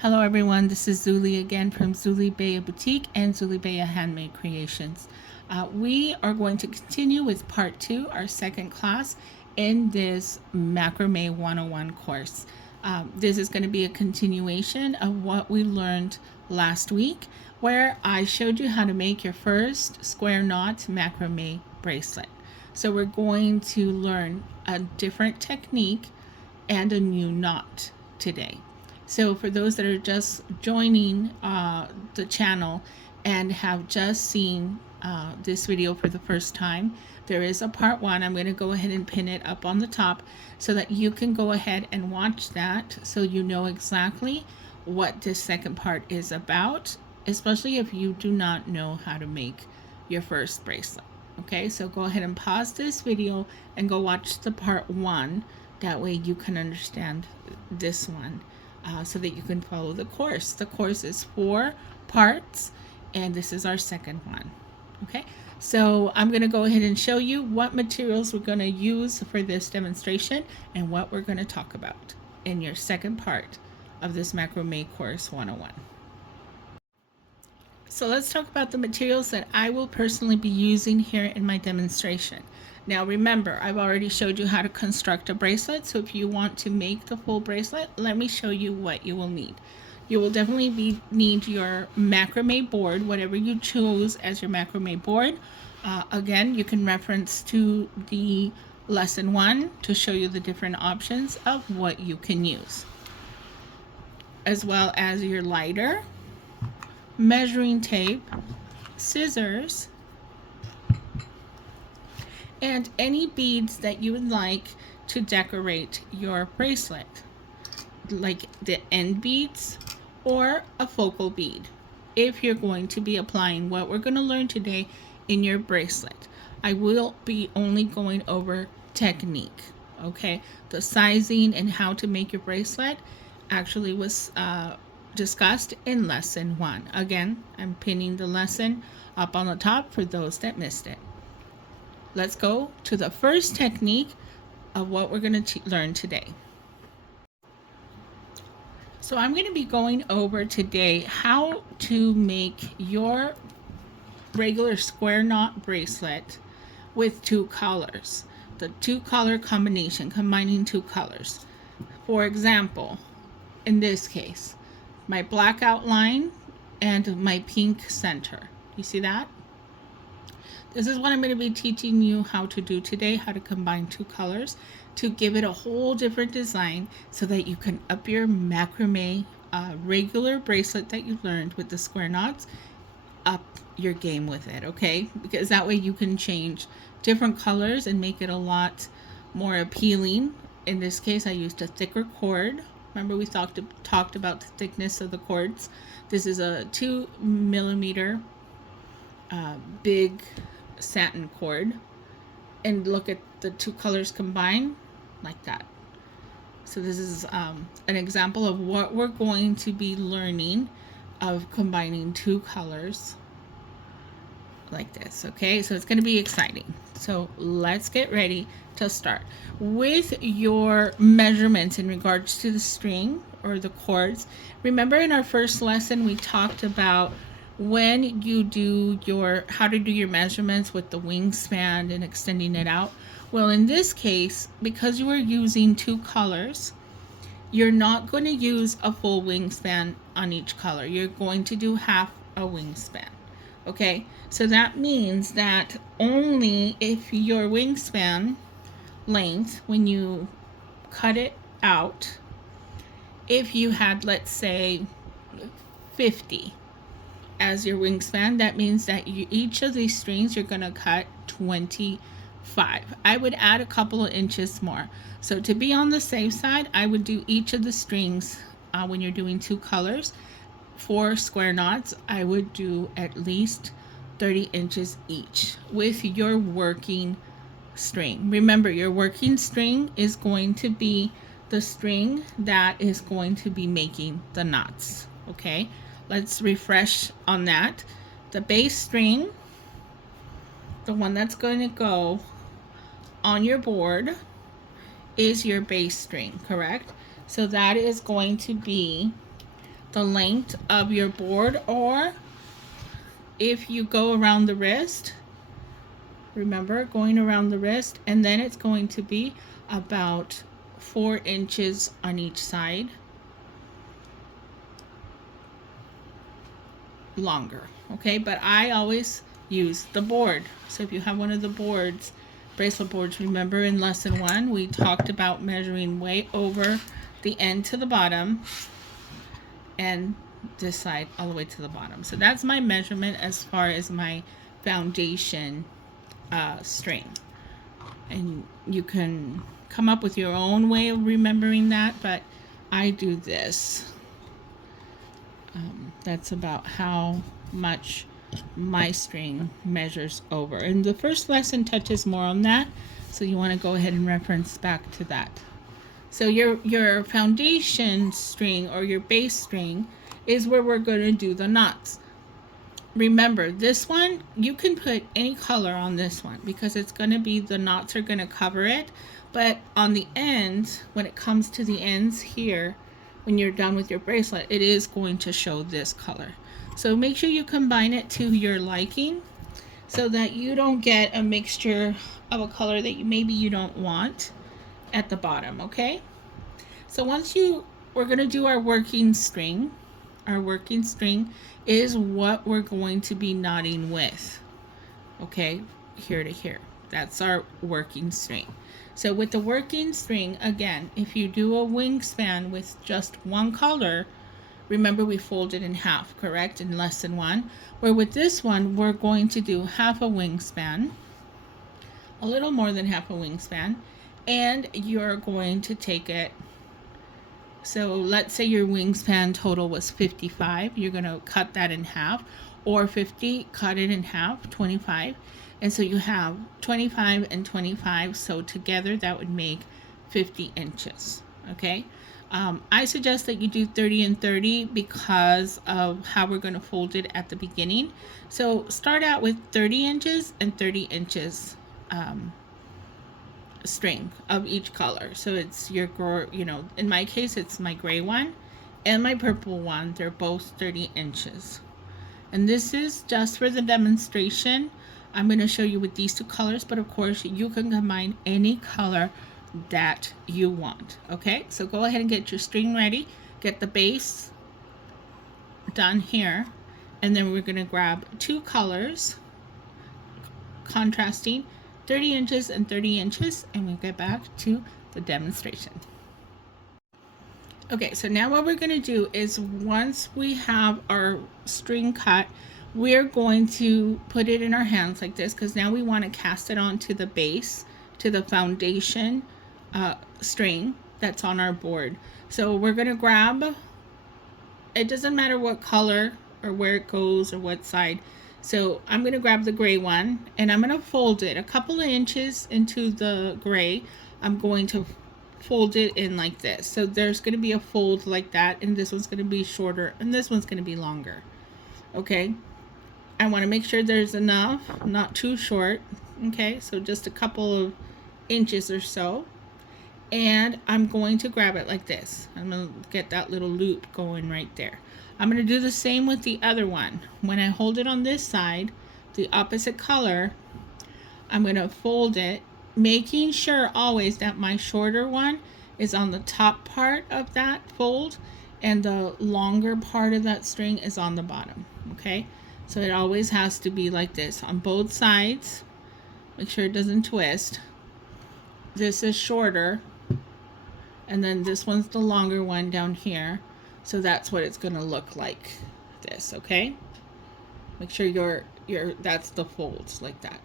Hello everyone, this is Zuli again from Zuli Bea Boutique and Zuli Bea Handmade Creations. We are going to continue with part 2, our second class in this Macrame 101 course. This is going to be a continuation of what we learned last week, where I showed you how to make your first square knot macrame bracelet. So we're going to learn a different technique and a new knot today. So for those that are just joining the channel and have just seen this video for the first time, there is a part 1. I'm going to go ahead and pin it up on the top so that you can go ahead and watch that so you know exactly what this second part is about, especially if you do not know how to make your first bracelet. Okay, so go ahead and pause this video and go watch the part 1. That way you can understand this one. So that you can follow the course. The course is 4 parts, and this is our second one. Okay, so I'm going to go ahead and show you what materials we're going to use for this demonstration and what we're going to talk about in your second part of this Macrame Course 101. So let's talk about the materials that I will personally be using here in my demonstration. Now remember, I've already showed you how to construct a bracelet, so if you want to make the full bracelet, let me show you what you will need. You will definitely need your macrame board, whatever you choose as your macrame board. Again, you can reference to the lesson 1 to show you the different options of what you can use, as well as your lighter, measuring tape, scissors, and any beads that you would like to decorate your bracelet, like the end beads or a focal bead, if you're going to be applying what we're going to learn today in your bracelet. I will be only going over technique, okay? The sizing and how to make your bracelet actually was discussed in lesson 1. Again, I'm pinning the lesson up on the top for those that missed it. Let's go to the first technique of what we're going to learn today. So I'm going to be going over today how to make your regular square knot bracelet with 2 colors. The 2 color combination, combining 2 colors. For example, in this case, my black outline and my pink center. You see that? This is what I'm going to be teaching you how to do today, how to combine 2 colors to give it a whole different design so that you can up your macrame regular bracelet that you learned with the square knots, up your game with it, okay? Because that way you can change different colors and make it a lot more appealing. In this case, I used a thicker cord. Remember we talked about the thickness of the cords. This is a 2 millimeter big satin cord, and look at the 2 colors combined like that. So this is an example of what we're going to be learning of combining 2 colors like this. Okay, so it's going to be exciting. So let's get ready to start with your measurements in regards to the string or the cords. Remember in our first lesson we talked about when you do how to do your measurements with the wingspan and extending it out. Well, in this case, because you are using 2 colors, you're not going to use a full wingspan on each color. You're going to do half a wingspan. Okay, so that means that only if your wingspan length, when you cut it out, if you had, let's say, 50 as your wingspan, that means that each of these strings you're going to cut 25. I would add a couple of inches more. So to be on the safe side, I would do each of the strings when you're doing 2 colors. For square knots, I would do at least 30 inches each with your working string. Remember, your working string is going to be the string that is going to be making the knots. Okay, let's refresh on that. The base string, the one that's going to go on your board, is your base string, correct? So that is going to be the length of your board, or if you go around the wrist, remember going around the wrist, and then it's going to be about 4 inches on each side longer. Okay, but I always use the board. So if you have one of the boards, bracelet boards, remember in lesson 1 we talked about measuring way over the end to the bottom and this side all the way to the bottom. So that's my measurement as far as my foundation string. And you can come up with your own way of remembering that, but I do this. That's about how much my string measures over. And the first lesson touches more on that, so you want to go ahead and reference back to that. So your foundation string or your base string is where we're going to do the knots. Remember, this one, you can put any color on this one because it's going to be, the knots are going to cover it. But on the ends, when it comes to the ends here, when you're done with your bracelet, it is going to show this color. So make sure you combine it to your liking so that you don't get a mixture of a color that maybe you don't want at the bottom, okay? So we're going to do our working string. Our working string is what we're going to be knotting with, okay, here to here. That's our working string. So with the working string, again, if you do a wingspan with just one color, remember we folded in half, correct, in lesson 1? Where with this one, we're going to do half a wingspan, a little more than half a wingspan, and you're going to take it. So let's say your wingspan total was 55. You're going to cut that in half, or 50, cut it in half, 25. And so you have 25 and 25. So together that would make 50 inches. Okay. I suggest that you do 30 and 30 because of how we're going to fold it at the beginning. So start out with 30 inches and 30 inches string of each color. So it's your, in my case, it's my gray one and my purple one. They're both 30 inches. And this is just for the demonstration. I'm going to show you with these two colors, but of course you can combine any color that you want. Okay, so go ahead and get your string ready. Get the base done here. And then we're going to grab 2 colors, contrasting, 30 inches and 30 inches, and we'll get back to the demonstration. Okay, so now what we're going to do is once we have our string cut, we're going to put it in our hands like this because now we want to cast it onto the base, to the foundation string that's on our board. So we're going to grab, it doesn't matter what color or where it goes or what side. So I'm going to grab the gray one and I'm going to fold it a couple of inches into the gray. I'm going to fold it in like this. So there's going to be a fold like that, and this one's going to be shorter and this one's going to be longer. Okay, I want to make sure there's enough, not too short. Okay, so just a couple of inches or so, and I'm going to grab it like this. I'm going to get that little loop going right there. I'm going to do the same with the other one. When I hold it on this side, the opposite color, I'm going to fold it, making sure always that my shorter one is on the top part of that fold and the longer part of that string is on the bottom. Okay, so it always has to be like this on both sides. Make sure it doesn't twist. This is shorter, and then this one's the longer one down here. So that's what it's going to look like this. Okay, make sure that's the folds like that.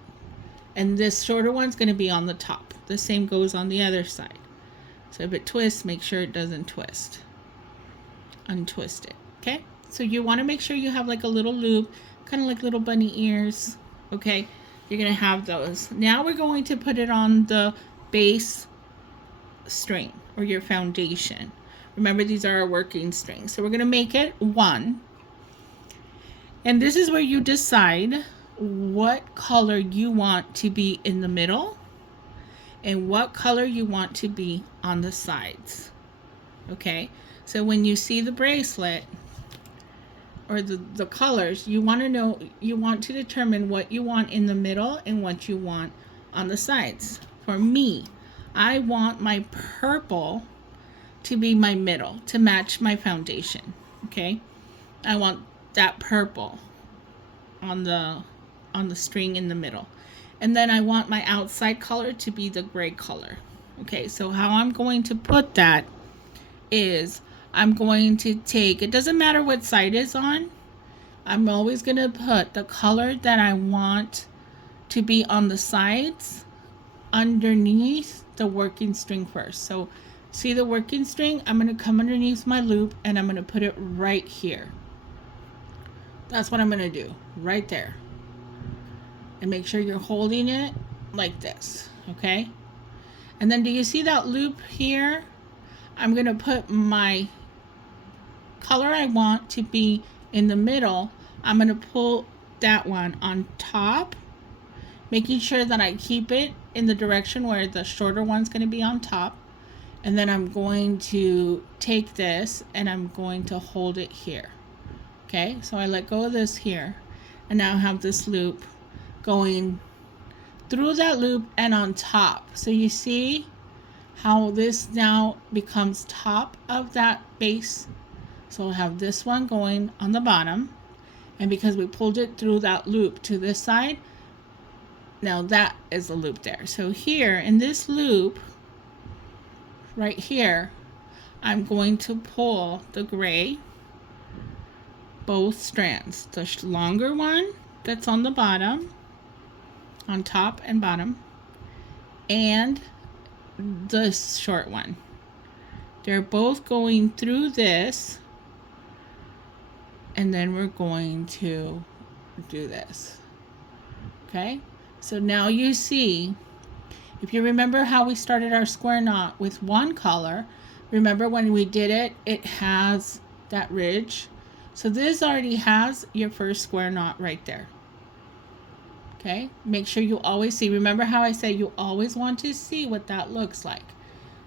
And this shorter one's going to be on the top. The same goes on the other side. So if it twists, make sure it doesn't twist. Untwist it. Okay, so you want to make sure you have like a little loop, kind of like little bunny ears. Okay, you're going to have those. Now we're going to put it on the base string or your foundation. Remember, these are our working strings. So we're going to make it 1. And this is where you decide what color you want to be in the middle and what color you want to be on the sides. Okay, so when you see the bracelet, or the colors, you want to know, you want to determine what you want in the middle and what you want on the sides. For me, I want my purple to be my middle, to match my foundation. Okay, I want that purple on the string in the middle, and then I want my outside color to be the gray color. Okay, so how I'm going to put that is I'm going to take, it doesn't matter what side is on, I'm always going to put the color that I want to be on the sides underneath the working string first. So see the working string? I'm going to come underneath my loop and I'm going to put it right here. That's what I'm going to do, right there. And make sure you're holding it like this, okay? And then do you see that loop here? I'm going to put my color I want to be in the middle. I'm going to pull that one on top, making sure that I keep it in the direction where the shorter one's going to be on top. And then I'm going to take this and I'm going to hold it here. Okay, so I let go of this here, and now I have this loop going through that loop and on top. So you see how this now becomes top of that base. So I'll have this one going on the bottom, and because we pulled it through that loop to this side, now that is a loop there. So here in this loop right here, I'm going to pull the gray, both strands, the longer one that's on the bottom, on top and bottom, and the short one. They're both going through this, and then we're going to do this. Okay, so now you see, if you remember how we started our square knot with one color, remember when we did it, it has that ridge. So this already has your first square knot right there. Okay, make sure you always see. Remember how I said you always want to see what that looks like.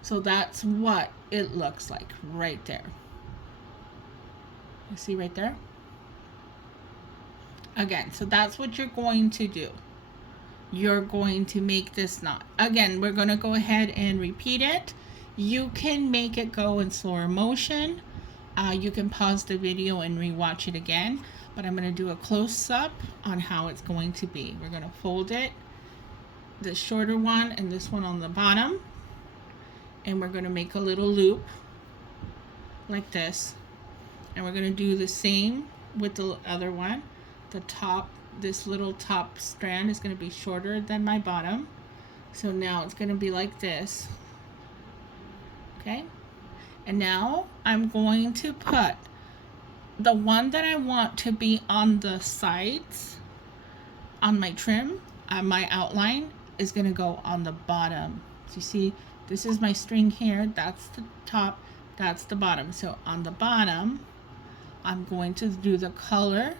So that's what it looks like right there. You see right there? Again, so that's what you're going to do. You're going to make this knot. Again, we're going to go ahead and repeat it. You can make it go in slower motion. You can pause the video and rewatch it again, but I'm going to do a close-up on how it's going to be. We're going to fold it, the shorter one and this one on the bottom, and we're going to make a little loop like this, and we're going to do the same with the other one. The top, this little top strand is going to be shorter than my bottom, so now it's going to be like this. Okay, and now I'm going to put the one that I want to be on the sides on my trim, my outline is going to go on the bottom. So you see, this is my string here, that's the top, that's the bottom. So on the bottom, I'm going to do the color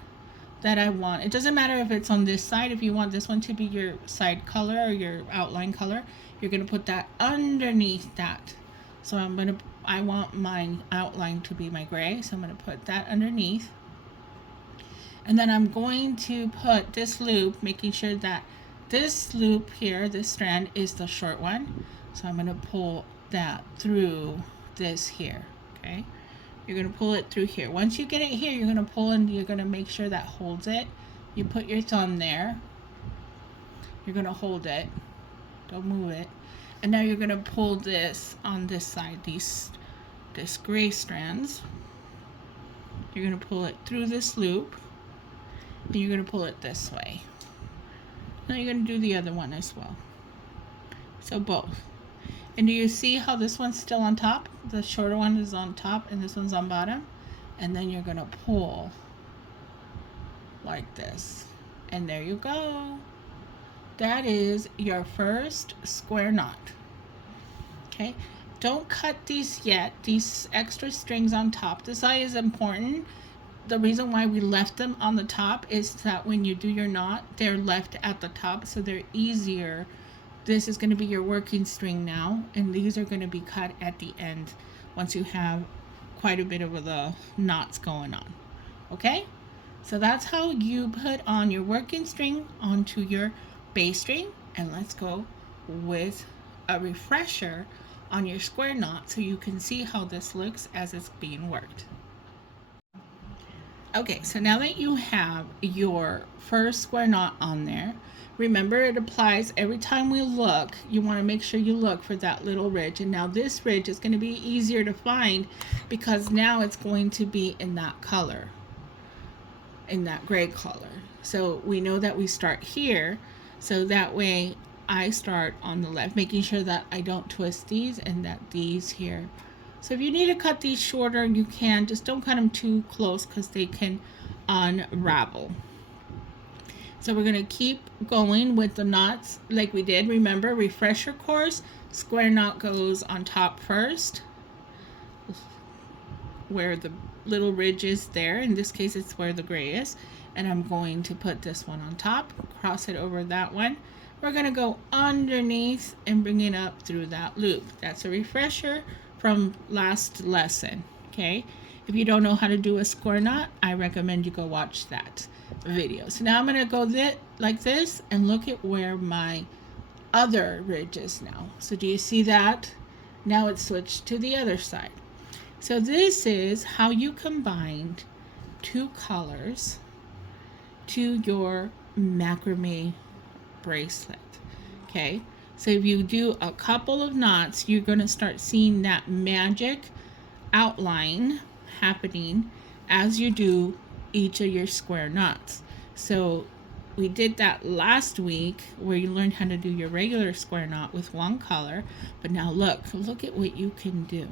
that I want. It doesn't matter if it's on this side. If you want this one to be your side color or your outline color, you're going to put that underneath that. So I want my outline to be my gray, so I'm going to put that underneath. And then I'm going to put this loop, making sure that this loop here, this strand, is the short one. So I'm going to pull that through this here, okay? You're going to pull it through here. Once you get it here, you're going to pull and you're going to make sure that holds it. You put your thumb there. You're going to hold it. Don't move it. And now you're going to pull this on this side, this gray strands. You're going to pull it through this loop, and you're going to pull it this way. Now you're going to do the other one as well. So both. And do you see how this one's still on top? The shorter one is on top and this one's on bottom. And then you're going to pull like this. And there you go. That is your first square knot. Okay, don't cut these yet, these extra strings on top. This eye is important. The reason why we left them on the top is that when you do your knot, they're left at the top, so they're easier. This is going to be your working string now, and these are going to be cut at the end once you have quite a bit of the knots going on. Okay, So that's how you put on your working string onto your base string. And let's go with a refresher on your square knot so you can see how this looks as it's being worked. Okay, so now that you have your first square knot on there, remember it applies every time we look. You want to make sure you look for that little ridge. And now this ridge is going to be easier to find because now it's going to be in that color, in that gray color. So we know that we start here, so that way I start on the left, making sure that I don't twist these and that these here. So if you need to cut these shorter, you can. Just don't cut them too close because they can unravel. So we're going to keep going with the knots like we did. Remember, refresher course, square knot goes on top first, where the little ridge is there. In this case, it's where the gray is. And I'm going to put this one on top, cross it over that one. We're going to go underneath and bring it up through that loop. That's a refresher from last lesson, okay? If you don't know how to do a square knot, I recommend you go watch that video. So now I'm going to go like this and look at where my other ridge is now. So do you see that? Now it's switched to the other side. So this is how you combined two colors to your macrame bracelet, okay? So if you do a couple of knots, you're going to start seeing that magic outline happening as you do each of your square knots. So we did that last week where you learned how to do your regular square knot with one color, but now look at what you can do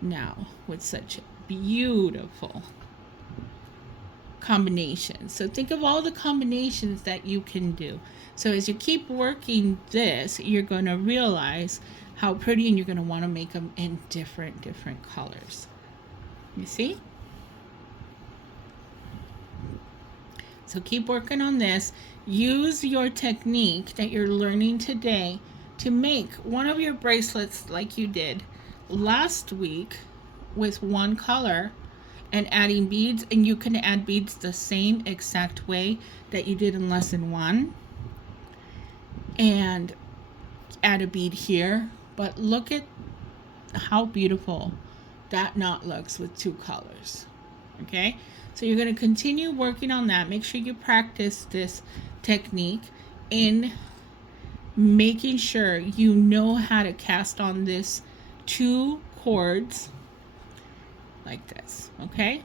now with such beautiful combinations. So think of all the combinations that you can do. So as you keep working this, you're going to realize how pretty, and you're going to want to make them in different colors. You see? So keep working on this. Use your technique that you're learning today to make one of your bracelets like you did last week with one color and adding beads, and you can add beads the same exact way that you did in lesson 1 and add a bead here. But look at how beautiful that knot looks with two colors. Okay, so you're going to continue working on that. Make sure you practice this technique in making sure you know how to cast on this 2 cords like this. Okay,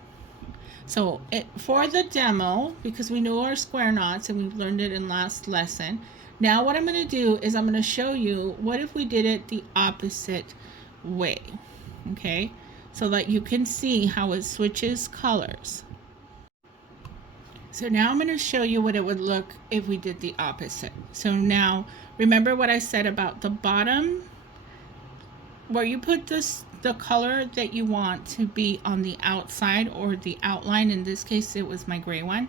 so for the demo, because we know our square knots and we've learned it in last lesson, now what I'm going to do is I'm going to show you what if we did it the opposite way. Okay, so that you can see how it switches colors. So now I'm going to show you what it would look if we did the opposite. So now remember what I said about the bottom where you put the color that you want to be on the outside or the outline. In this case it was my gray one.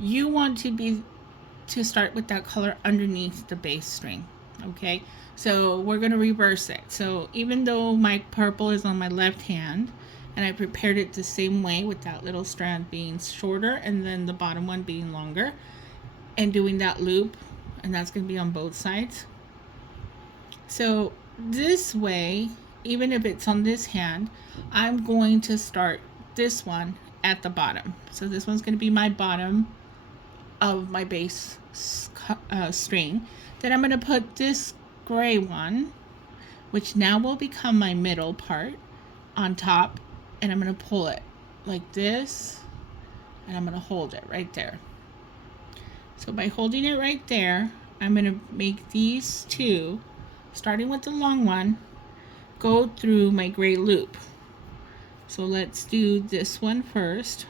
You want to start with that color underneath the base string. Okay, so we're going to reverse it. So even though my purple is on my left hand and I prepared it the same way with that little strand being shorter and then the bottom one being longer and doing that loop, and that's going to be on both sides. So this way, even if it's on this hand, I'm going to start this one at the bottom. So this one's going to be my bottom of my base string. Then I'm going to put this gray one, which now will become my middle part, on top, and I'm going to pull it like this, and I'm going to hold it right there. So by holding it right there, I'm going to make these two, starting with the long one, go through my gray loop. So let's do this one first.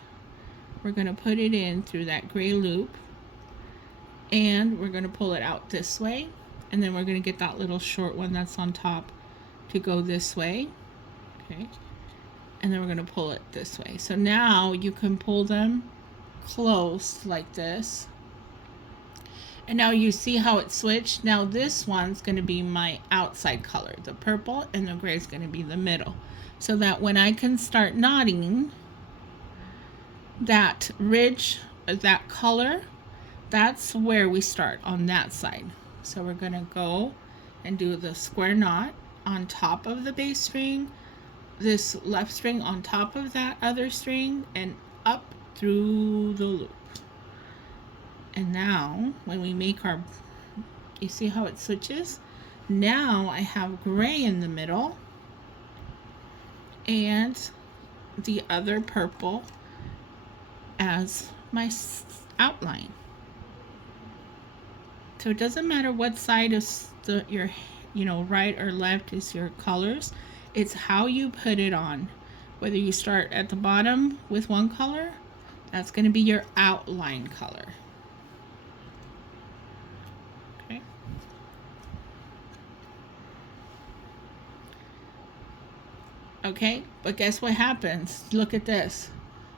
We're going to put it in through that gray loop, and we're going to pull it out this way, and then we're going to get that little short one that's on top to go this way. Okay, and then we're going to pull it this way. So now you can pull them close like this, and now you see how it switched. Now this one's going to be my outside color, the purple, and the gray is going to be the middle, so that when I can start knotting, that ridge, that color, that's where we start on that side. So we're gonna go and do the square knot on top of the base string, this left string on top of that other string, and up through the loop. And now when we make our, you see how it switches? Now I have gray in the middle and the other purple as my outline. So it doesn't matter what side is your, right or left is your colors. It's how you put it on. Whether you start at the bottom with one color, that's going to be your outline color. Okay. Okay, but guess what happens? Look at this.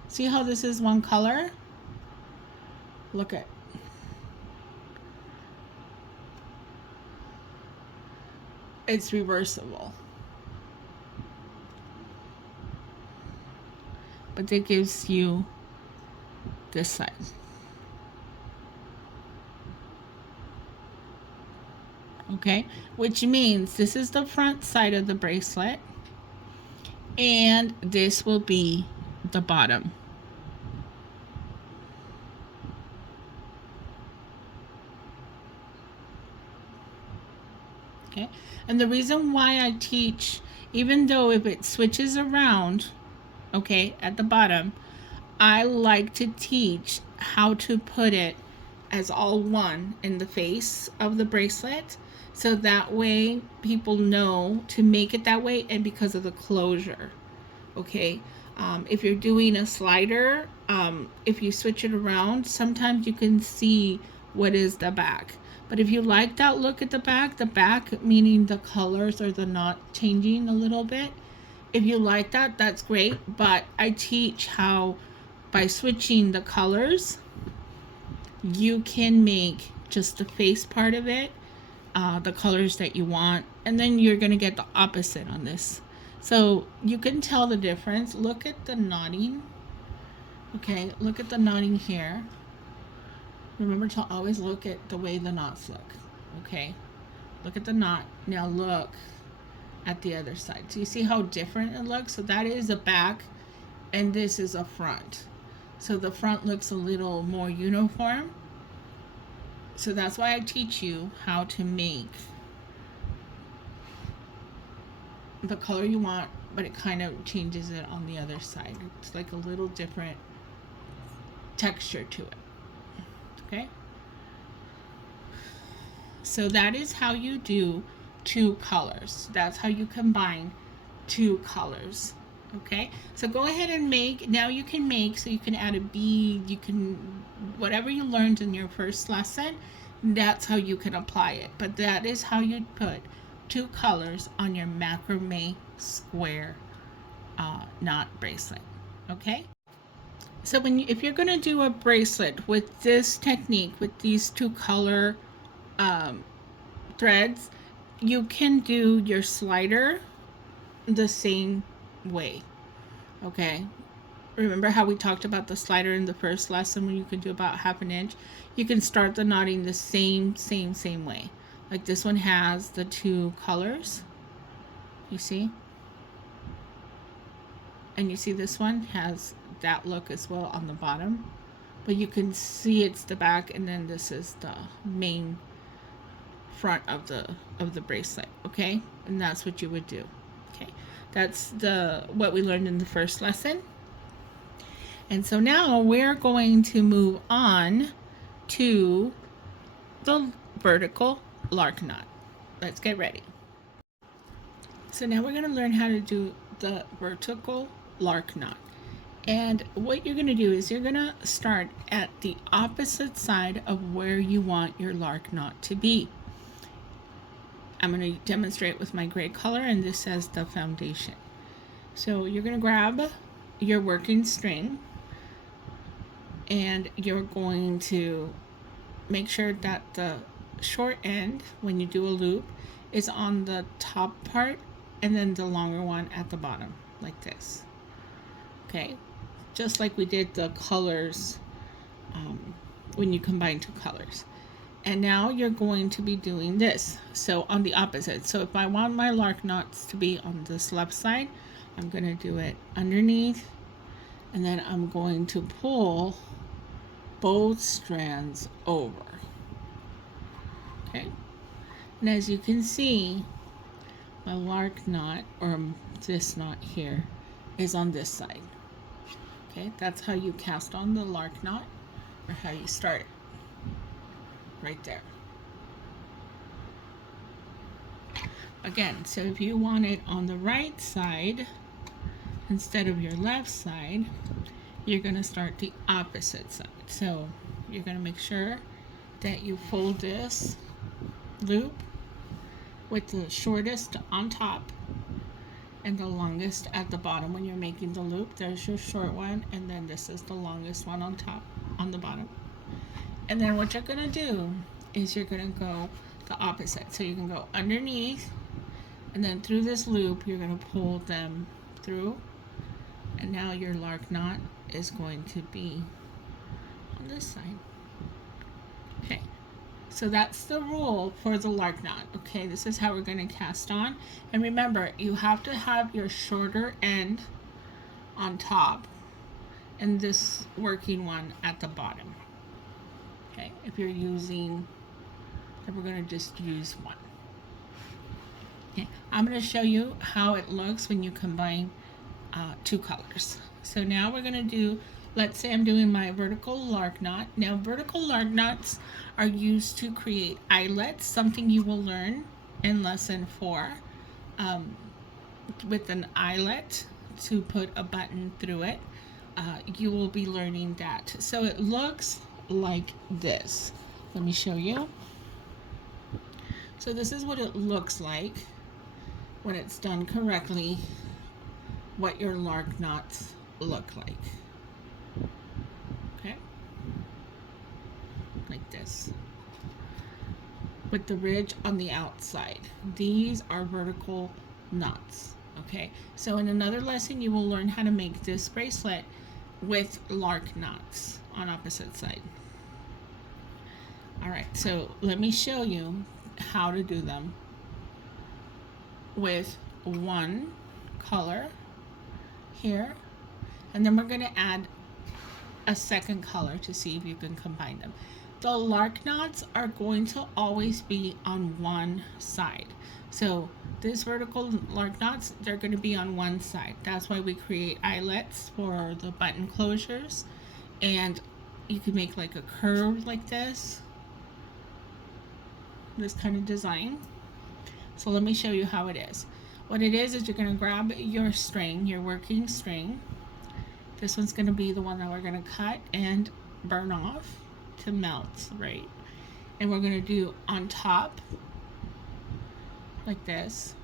See how this is one color? Look at. It's reversible. But that gives you this side. Okay, which means this is the front side of the bracelet and this will be the bottom. Okay, and the reason why I teach, even though if it switches around, okay, at the bottom, I like to teach how to put it as all one in the face of the bracelet, so that way people know to make it that way, and because of the closure. Okay, if you're doing a slider, if you switch it around, sometimes you can see what is the back. But if you like that look at the back meaning the colors or the knot changing a little bit, if you like that, that's great. But I teach how by switching the colors, you can make just the face part of it, the colors that you want, and then you're going to get the opposite on this. So you can tell the difference. Look at the knotting. Okay, look at the knotting here. Remember to always look at the way the knots look. Okay, look at the knot. Now look at the other side. So you see how different it looks? So that is a back and this is a front. So the front looks a little more uniform. So that's why I teach you how to make the color you want, but it kind of changes it on the other side. It's like a little different texture to it. Okay? So that is how you do two colors. That's how you combine two colors. Okay? So go ahead and make. Now you can make, so you can add a bead, you can, whatever you learned in your first lesson, that's how you can apply it. But that is how you put two colors on your macrame square knot bracelet. Okay? So if you're going to do a bracelet with this technique, with these two color threads, you can do your slider the same way. Okay, remember how we talked about the slider in the first lesson, when you can do about 1/2 inch? You can start the knotting the same way. Like this one has the two colors, you see, and you see this one has that look as well on the bottom, but you can see it's the back, and then this is the main front of the bracelet. Okay, and that's what you would do. Okay, that's what we learned in the first lesson. And so now we're going to move on to the vertical lark knot. Let's get ready. So now we're going to learn how to do the vertical lark knot. And what you're going to do is you're going to start at the opposite side of where you want your lark knot to be. I'm going to demonstrate with my gray color, and this says the foundation. So you're going to grab your working string, and you're going to make sure that the short end, when you do a loop, is on the top part, and then the longer one at the bottom, like this. Okay, just like we did the colors when you combine two colors. And now you're going to be doing this. So on the opposite. So if I want my lark knots to be on this left side, I'm going to do it underneath, and then I'm going to pull both strands over. Okay. And as you can see, my lark knot, or this knot here, is on this side. Okay, that's how you cast on the lark knot, or how you start it. Right there. Again, so if you want it on the right side instead of your left side, you're going to start the opposite side. So you're going to make sure that you fold this loop with the shortest on top and the longest at the bottom. When you're making the loop, there's your short one, and then this is the longest one on top, on the bottom. And then what you're going to do is you're going to go the opposite. So you can go underneath, and then through this loop, you're going to pull them through. And now your lark knot is going to be on this side. Okay, so that's the rule for the lark knot. Okay, this is how we're going to cast on. And remember, you have to have your shorter end on top and this working one at the bottom. Okay, if you're using, then we're going to just use one. Okay, I'm going to show you how it looks when you combine two colors. So now we're going to do, let's say I'm doing my vertical lark knot. Now vertical lark knots are used to create eyelets, something you will learn in lesson 4, with an eyelet to put a button through it. You will be learning that. So it looks like this. Let me show you. So this is what it looks like when it's done correctly, what your lark knots look like. Okay, like this, with the ridge on the outside. These are vertical knots. Okay, so in another lesson you will learn how to make this bracelet with lark knots on opposite side. All right, so let me show you how to do them with one color here, and then we're going to add a second color to see if you can combine them. The lark knots are going to always be on one side. So this vertical lark knots, they're going to be on one side. That's why we create eyelets for the button closures. And you can make like a curve like this kind of design. So let me show you how it is. What it is you're going to grab your string, your working string. This one's going to be the one that we're going to cut and burn off to melt, right? And we're going to do on top like this,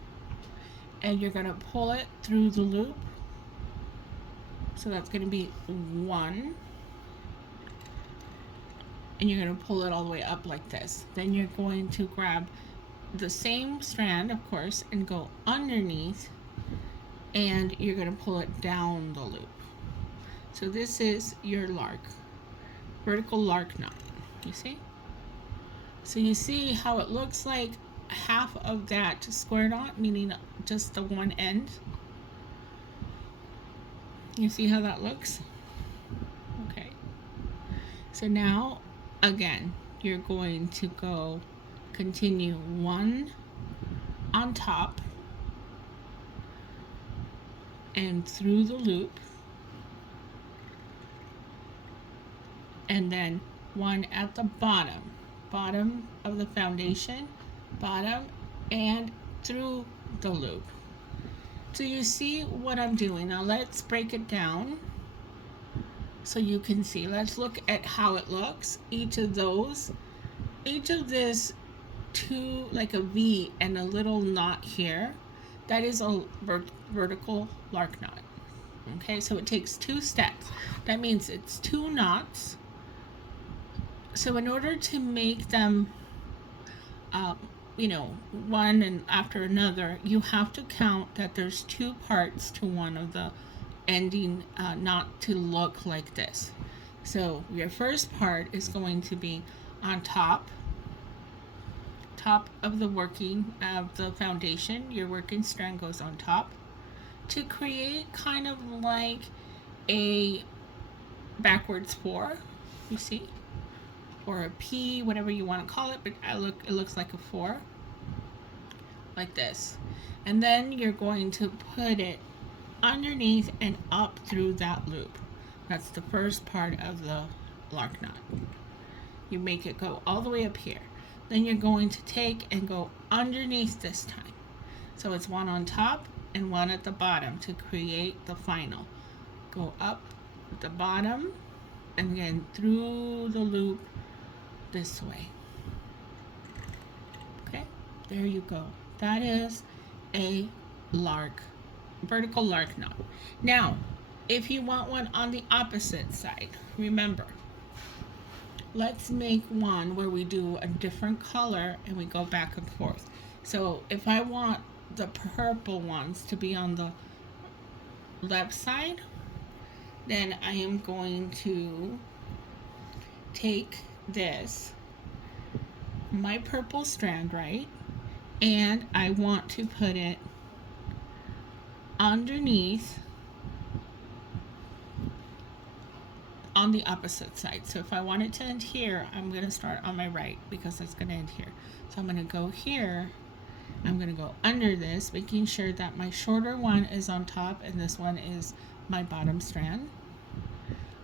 and you're going to pull it through the loop. So that's going to be one, and you're going to pull it all the way up like this. Then you're going to grab the same strand, of course, and go underneath, and you're going to pull it down the loop. So this is your lark, vertical lark knot, you see? So you see how it looks like half of that square knot, meaning just the one end. You see how that looks? Okay. So now, again, you're going to go continue one on top and through the loop, and then one at the bottom of the foundation, bottom, and through the loop. So you see what I'm doing. Now let's break it down so you can see. Let's look at how it looks. Each of this two, like a V and a little knot here, that is a vertical lark knot. Okay, so it takes 2 steps. That means it's 2 knots. So in order to make them one and after another, you have to count that there's 2 parts to one of the ending knot to look like this. So your first part is going to be on top of the working of the foundation. Your working strand goes on top to create kind of like a backwards 4, you see, or a P, whatever you want to call it, but it looks like a 4, like this. And then you're going to put it underneath and up through that loop. That's the first part of the lark knot. You make it go all the way up here. Then you're going to take and go underneath this time. So it's one on top and one at the bottom to create the final. Go up at the bottom and again through the loop this way. Okay, there you go. That is a vertical lark knot. Now, if you want one on the opposite side, remember, let's make one where we do a different color and we go back and forth. So if I want the purple ones to be on the left side, then I am going to take this, my purple strand, right? And I want to put it underneath on the opposite side. So if I want it to end here, I'm going to start on my right because it's going to end here. So I'm going to go here. I'm going to go under this, making sure that my shorter one is on top and this one is my bottom strand.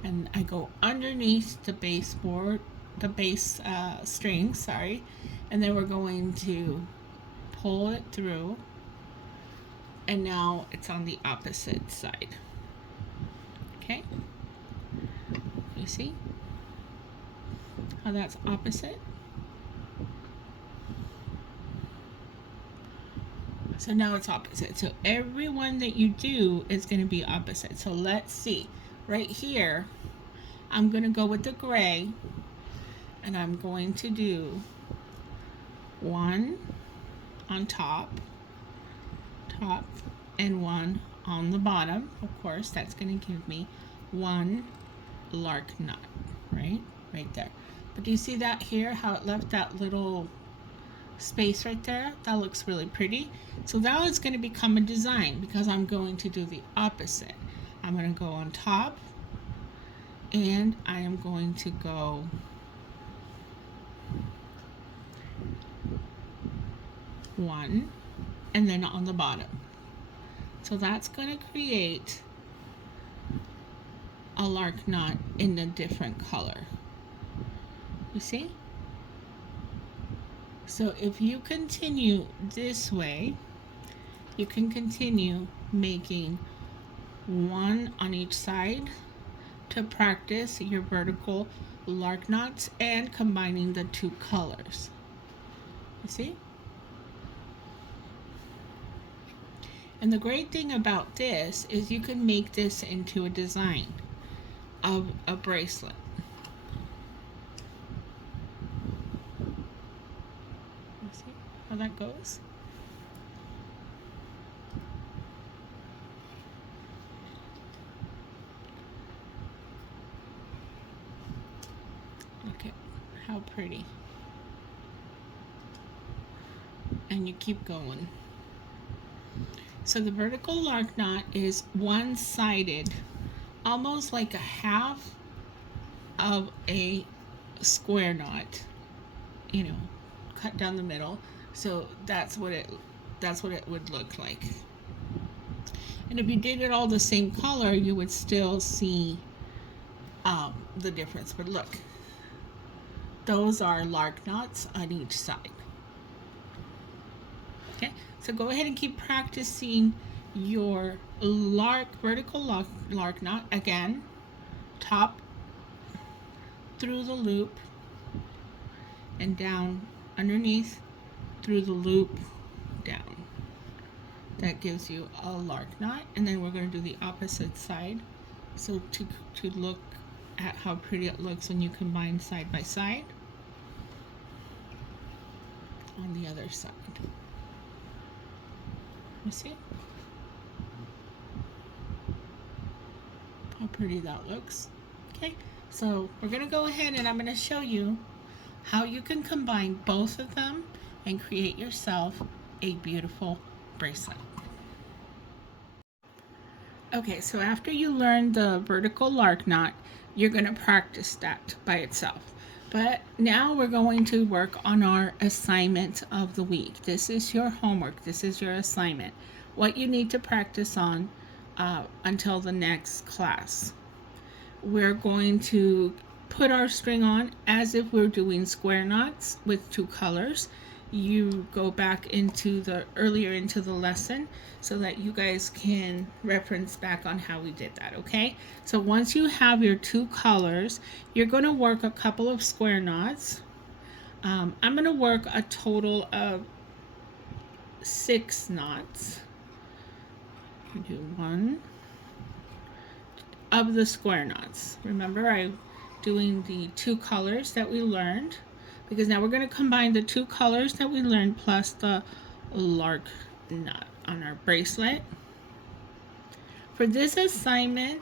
And I go underneath the baseboard, the base string, sorry. And then we're going to pull it through. And now it's on the opposite side. Okay? You see how that's opposite? So now it's opposite. So every one that you do is going to be opposite. So let's see. Right here, I'm going to go with the gray, and I'm going to do one on top, and one on the bottom. Of course, that's going to give me one lark knot, right there. But do you see that here, how it left that little space right there? That looks really pretty. So now it's going to become a design because I'm going to do the opposite. I'm going to go on top and I am going to go one and then on the bottom. So that's going to create a lark knot in a different color. You see? So if you continue this way, you can continue making one on each side to practice your vertical lark knots and combining the two colors. You see? And the great thing about this is you can make this into a design of a bracelet. You see how that goes? Look at how pretty. And you keep going. So the vertical lark knot is one-sided, almost like a half of a square knot, you know, cut down the middle. So that's what it would look like. And if you did it all the same color, you would still see the difference. But look, those are lark knots on each side. Okay, so go ahead and keep practicing your vertical lark knot. Again, top through the loop and down underneath through the loop down. That gives you a lark knot, and then we're going to do the opposite side. So to look at how pretty it looks when you combine side by side on the other side. You see? how pretty that looks. Okay, so we're going to go ahead and I'm going to show you how you can combine both of them and create yourself a beautiful bracelet. Okay, so after you learn the vertical lark knot, you're going to practice that by itself. But now we're going to work on our assignment of the week. This is your homework. This is your assignment. What you need to practice on until the next class. We're going to put our string on as if we're doing square knots with 2 colors. You go back into the earlier into the lesson so that you guys can reference back on how we did that. Okay, so once you have your 2 colors, you're going to work a couple of square knots. I'm going to work a total of 6 knots. Do 1 of the square knots. Remember, I'm doing the 2 colors that we learned, because now we're going to combine the 2 colors that we learned plus the lark knot on our bracelet. For this assignment,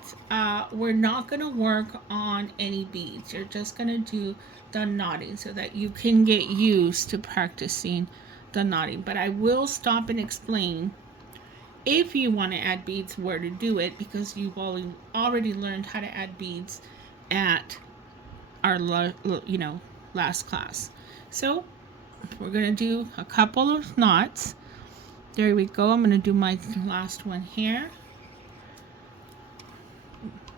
we're not going to work on any beads. You're just going to do the knotting so that you can get used to practicing the knotting. But I will stop and explain, if you want to add beads, where to do it, because you've already learned how to add beads at our last class. So we're going to do a couple of knots. There we go. I'm going to do my last one here,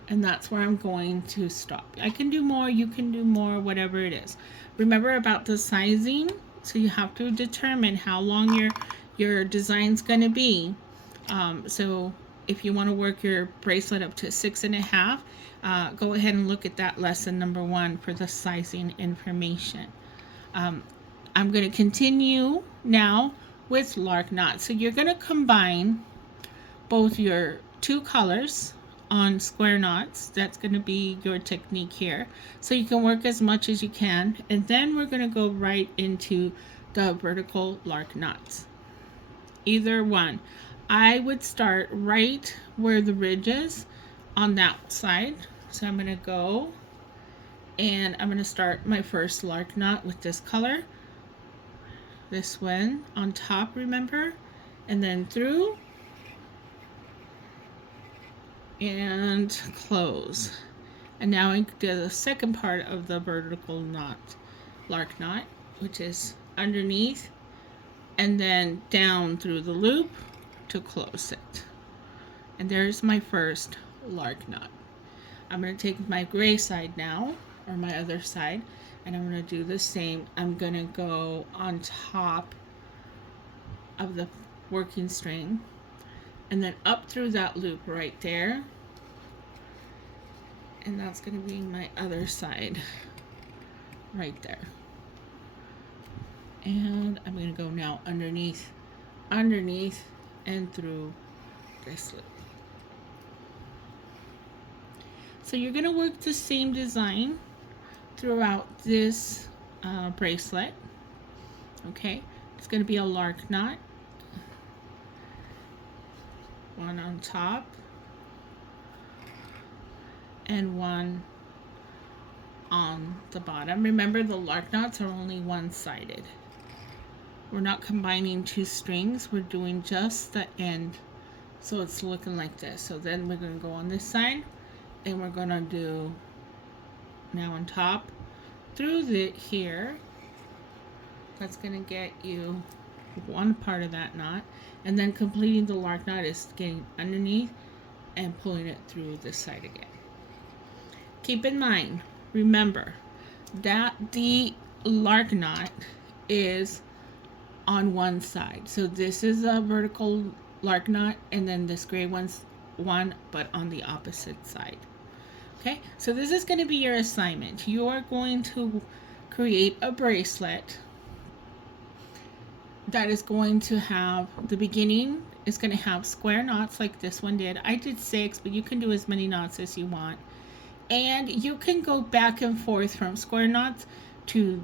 and that's where I'm going to stop. I can do more, you can do more, whatever it is. Remember about the sizing, so you have to determine how long your design's going to be. So if you want to work your bracelet up to 6.5, go ahead and look at that lesson number 1 for the sizing information. I'm going to continue now with lark knot. So you're going to combine both your 2 colors on square knots. That's going to be your technique here. So you can work as much as you can. And then we're going to go right into the vertical lark knots. Either one. I would start right where the ridge is on that side. So I'm going to go and I'm going to start my first lark knot with this color. This one on top, remember, and then through and close. And now I do the second part of the vertical knot, lark knot, which is underneath and then down through the loop to close it. And there's my first lark knot. I'm going to take my gray side now, or my other side, and I'm going to do the same. I'm going to go on top of the working string and then up through that loop right there, and that's going to be my other side right there. And I'm going to go now underneath and through this loop. So you're going to work the same design throughout this bracelet. Okay, it's going to be a lark knot, one on top and one on the bottom. Remember, the lark knots are only one-sided. We're not combining 2 strings, we're doing just the end, so it's looking like this. So then we're going to go on this side and we're going to do now on top through here. That's going to get you one part of that knot, and then completing the lark knot is getting underneath and pulling it through this side again. Keep in mind, remember that the lark knot is on one side. So this is a vertical lark knot, and then this gray one's one, but on the opposite side. Okay, so this is going to be your assignment. You are going to create a bracelet that is going to have, the beginning is going to have square knots like this one did. I did 6, but you can do as many knots as you want. And you can go back and forth from square knots to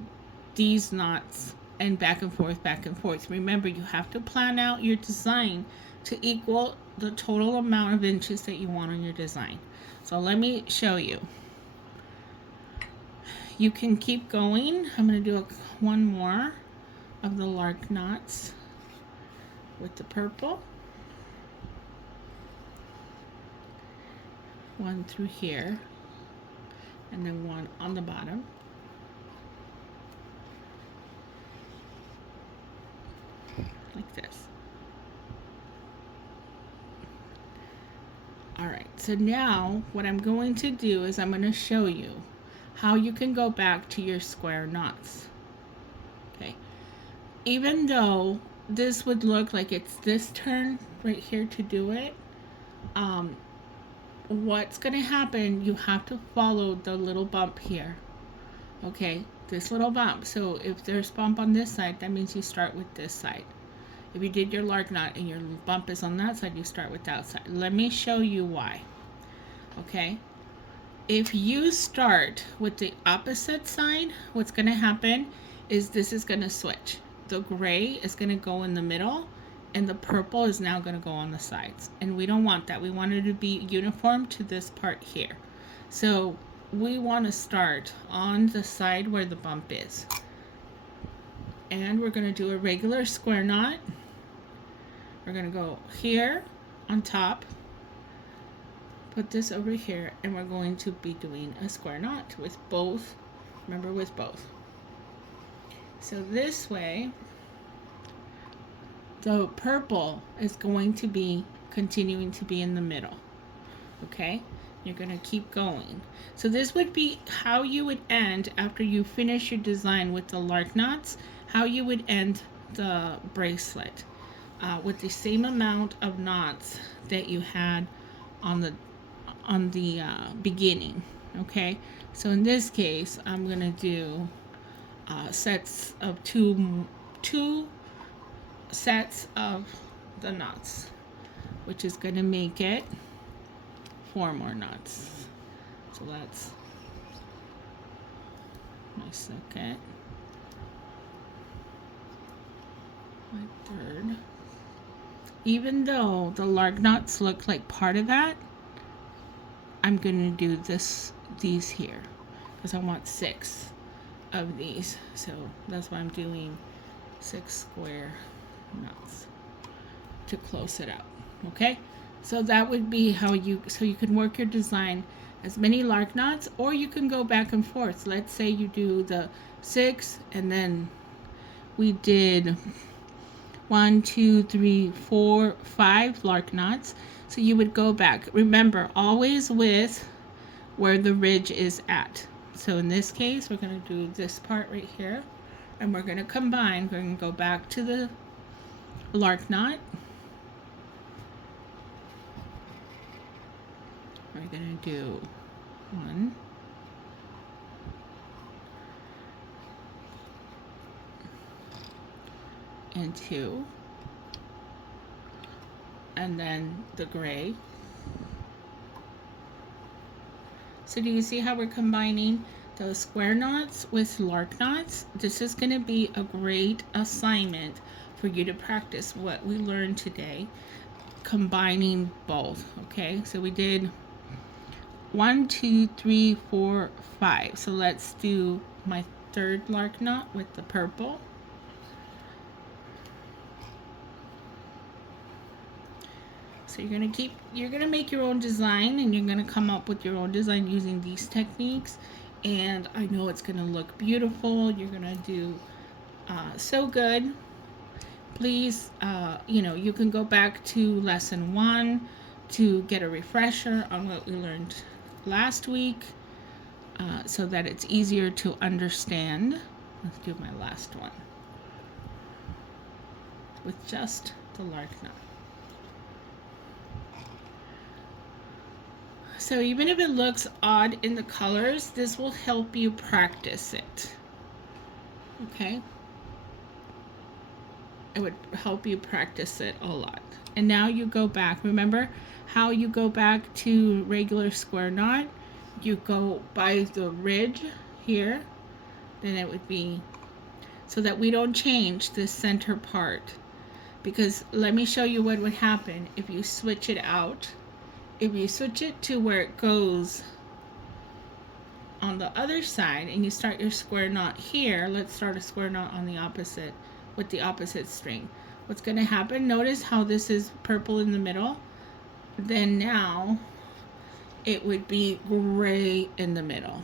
these knots and back and forth, back and forth. Remember, you have to plan out your design to equal the total amount of inches that you want on your design. So let me show you. You can keep going. I'm going to do one more of the lark knots with the purple. One through here, and then one on the bottom. Like this. Alright, so now what I'm going to do is I'm going to show you how you can go back to your square knots. Okay, even though this would look like it's this turn right here to do it, what's going to happen, you have to follow the little bump here. Okay, this little bump. So if there's bump on this side, that means you start with this side. If you did your lark knot and your bump is on that side, you start with that side. Let me show you why. Okay, if you start with the opposite side, what's going to happen is this is going to switch. The gray is going to go in the middle, and the purple is now going to go on the sides. And we don't want that. We want it to be uniform to this part here. So we want to start on the side where the bump is. And we're going to do a regular square knot. We're going to go here on top, put this over here, and we're going to be doing a square knot with both. Remember, with both. So this way, the purple is going to be continuing to be in the middle. Okay, you're going to keep going. So this would be how you would end after you finish your design with the lark knots, how you would end the bracelet with the same amount of knots that you had on the beginning. Okay, so in this case, I'm going to do sets of two sets of the knots, which is going to make it 4 more knots. So that's my second, my third. Even though the lark knots look like part of that, I'm going to do these here because I want 6 of these. So that's why I'm doing 6 square knots to close it out. Okay, so that would be how you can work your design as many lark knots, or you can go back and forth. Let's say you do the 6 and then we did 1, 2, 3, 4, 5 lark knots. So you would go back. Remember, always with where the ridge is at. So in this case, we're going to do this part right here, and we're going to combine. We're going to go back to the lark knot. We're going to do 1, and 2, and then the gray. So do you see how we're combining those square knots with lark knots? This is going to be a great assignment for you to practice what we learned today, combining both. Okay, so we did 1, 2, 3, 4, 5. So let's do my third lark knot with the purple. So you're gonna make your own design, and you're gonna come up with your own design using these techniques. And I know it's gonna look beautiful. You're gonna do so good. Please, you can go back to lesson 1 to get a refresher on what we learned last week, so that it's easier to understand. Let's do my last one with just the lark knot. So even if it looks odd in the colors, this will help you practice it. Okay? It would help you practice it a lot. And now you go back. Remember how you go back to regular square knot? You go by the ridge here. Then it would be, so that we don't change the center part. Because let me show you what would happen if you switch it out if you switch it to where it goes on the other side and you start your square knot here, let's start a square knot on the opposite with the opposite string. What's going to happen, notice how this is purple in the middle, then now it would be gray in the middle.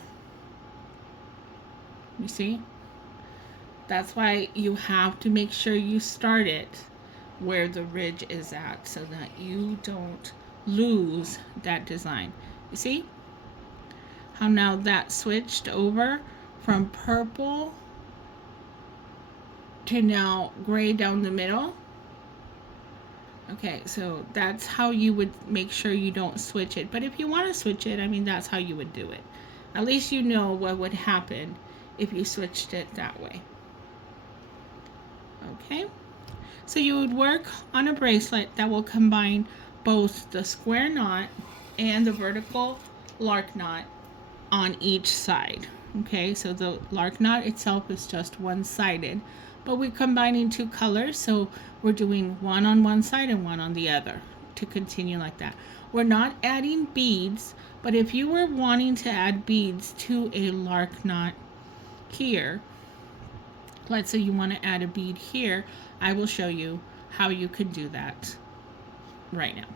You see? That's why you have to make sure you start it where the ridge is at so that you don't lose that design. You see how now that switched over from purple to now gray down the middle? Okay, so that's how you would make sure you don't switch it. But if you want to switch it, I mean, that's how you would do it. At least you know what would happen if you switched it that way. Okay, so you would work on a bracelet that will combine both the square knot and the vertical lark knot on each side. Okay, so the lark knot itself is just one-sided, but we're combining two colors, so we're doing one on one side and one on the other to continue like that. We're not adding beads, but if you were wanting to add beads to a lark knot here, let's say you want to add a bead here, I will show you how you can do that right now.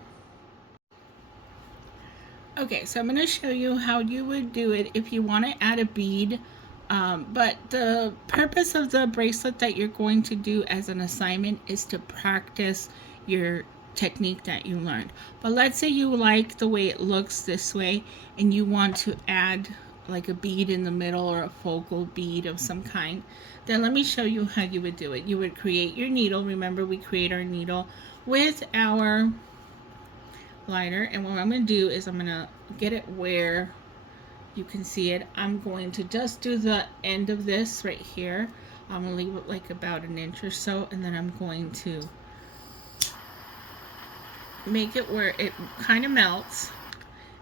Okay, so I'm going to show you how you would do it if you want to add a bead. But the purpose of the bracelet that you're going to do as an assignment is to practice your technique that you learned. But let's say you like the way it looks this way and you want to add like a bead in the middle or a focal bead of some kind, then let me show you how you would do it. You would create your needle. Remember, we create our needle with our lighter, and what I'm going to do is I'm going to get it where you can see it. I'm going to just do the end of this right here. I'm going to leave it like about an inch or so, and then I'm going to make it where it kind of melts,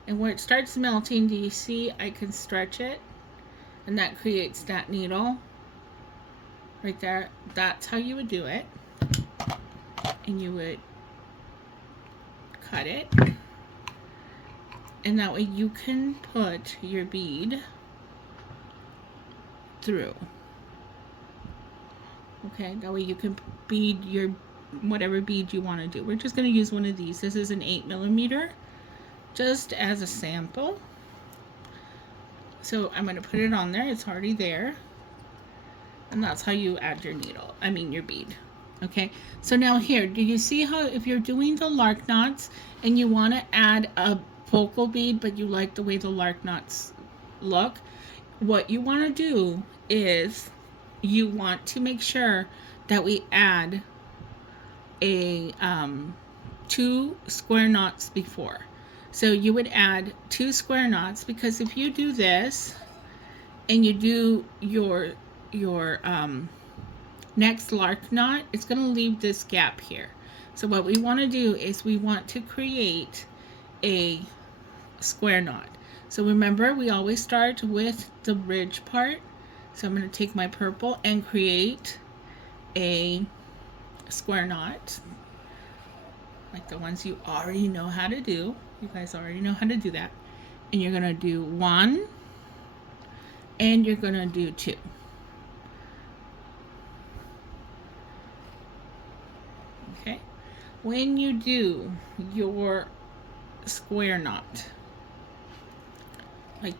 and where it starts melting, do you see I can stretch it, and that creates that needle right there. That's how you would do it, and you would cut it, and that way you can put your bead through. Okay, that way you can bead your whatever bead you want to do. We're just going to use one of these. This is an 8mm, just as a sample. So I'm going to put it on there. It's already there, and that's how you add your needle. I mean your bead. Okay, so now here, do you see how if you're doing the lark knots and you want to add a focal bead, but you like the way the lark knots look, what you want to do is you want to make sure that we add a 2 square knots before. So you would add 2 square knots, because if you do this and you do your next lark knot, it's going to leave this gap here. So what we want to do is we want to create a square knot. So remember, we always start with the ridge part. So I'm going to take my purple and create a square knot like the ones you already know how to do. You guys already know how to do that. And you're going to do 1 and you're going to do 2. Okay, when you do your square knot like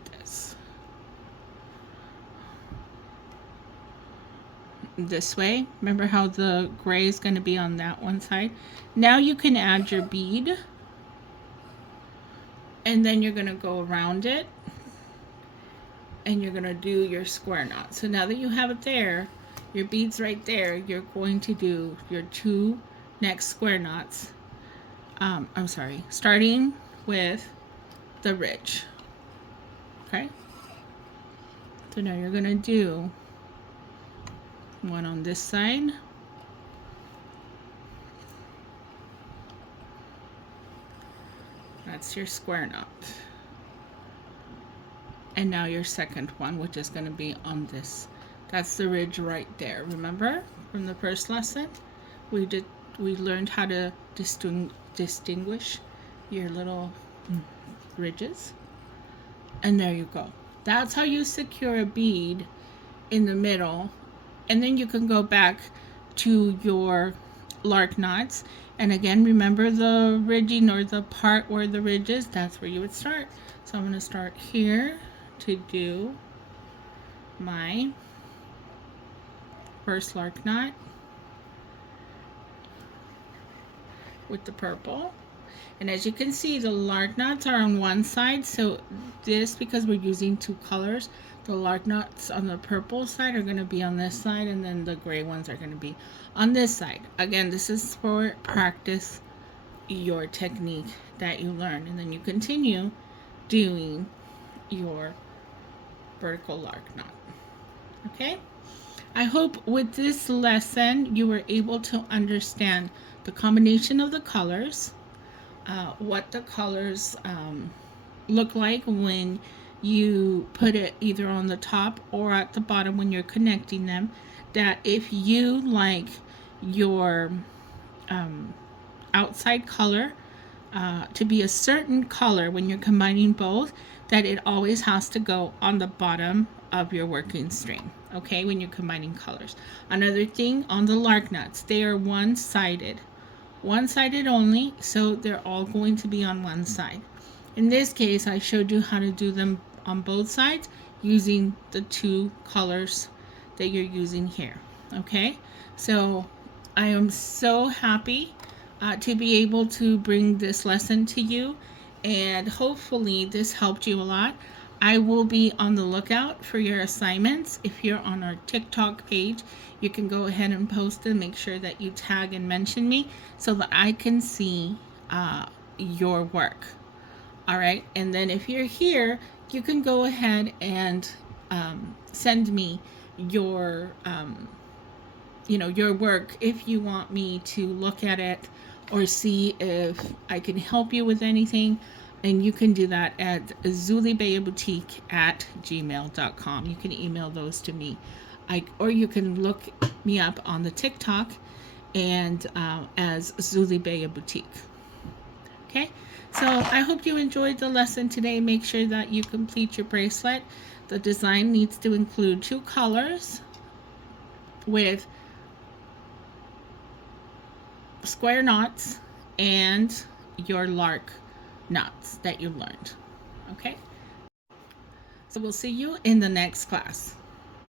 this way, remember how the gray is going to be on that one side. Now you can add your bead, and then you're going to go around it and you're going to do your square knot. So now that you have it there, your bead's right there, you're going to do your 2 next square knots. Starting with the ridge. Okay, so now you're going to do one on this side, that's your square knot, and now your second one, which is going to be on this, that's the ridge right there. Remember from the first lesson we learned how to distinguish your little ridges, and there you go. That's how you secure a bead in the middle, and then you can go back to your lark knots. And again, remember the ridging, or the part where the ridge is, that's where you would start. So I'm going to start here to do my first lark knot with the purple. And as you can see, the lark knots are on one side, so this, because we're using two colors, the lark knots on the purple side are going to be on this side, and then the gray ones are going to be on this side. Again, this is for practice your technique that you learn, and then you continue doing your vertical lark knot. Okay? I hope with this lesson you were able to understand the combination of the colors, what the colors look like when you put it either on the top or at the bottom when you're connecting them. That if you like your outside color to be a certain color when you're combining both, that it always has to go on the bottom of your working string, okay, when you're combining colors. Another thing on the lark knots, they are one-sided only, so they're all going to be on one side. In this case, I showed you how to do them on both sides using the two colors that you're using here. Okay, so I am so happy to be able to bring this lesson to you, and hopefully this helped you a lot. I will be on the lookout for your assignments. If you're on our TikTok page, you can go ahead and post them. Make sure that you tag and mention me so that I can see your work. All right, and then if you're here, you can go ahead and send me your your work if you want me to look at it or see if I can help you with anything. And you can do that at zulibeaboutique@gmail.com. You can email those to me. Or you can look me up on the TikTok and as Zuli Boutique. Okay, so I hope you enjoyed the lesson today. Make sure that you complete your bracelet. The design needs to include two colors with square knots and your lark knots that you learned. Okay, so we'll see you in the next class.